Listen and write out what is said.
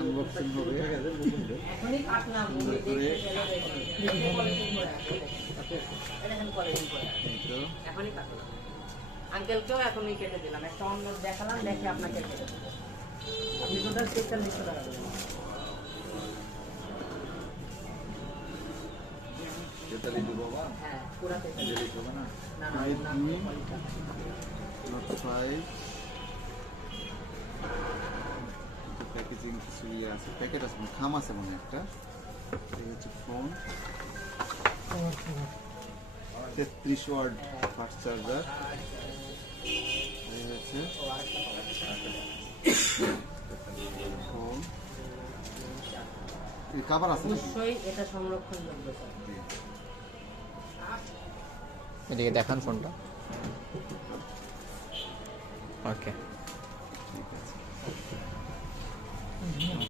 Unboxing হবে এখনই কাটলাম সুন্দর করে। এই তো এখনই কাটলাম আঙ্কেলকেও এখনই কেটে দিলাম একটা অন্য দেখালাম দেখে আপনাকে কেটে দিল আপনি টোটাল 4300 টাকা দিলেন তেতালি দিব বাবা, হ্যাঁ পুরা 43 তেতালি হবে না। না না Five না three, quality not five। Packaging কিছু ইয়ে আছে, প্যাকেট আছে, খাম আছে মনে হয় একটা। এই হচ্ছে ফোন, 33 ওয়াট ফাস্ট চার্জার। এই হচ্ছে ফোন, এই কভার আছে নাকি? অবশ্যই এটা সংরক্ষণযোগ্য স্যার এদিকে দেখান ফোনটা। ওকে। ঠিক আছে।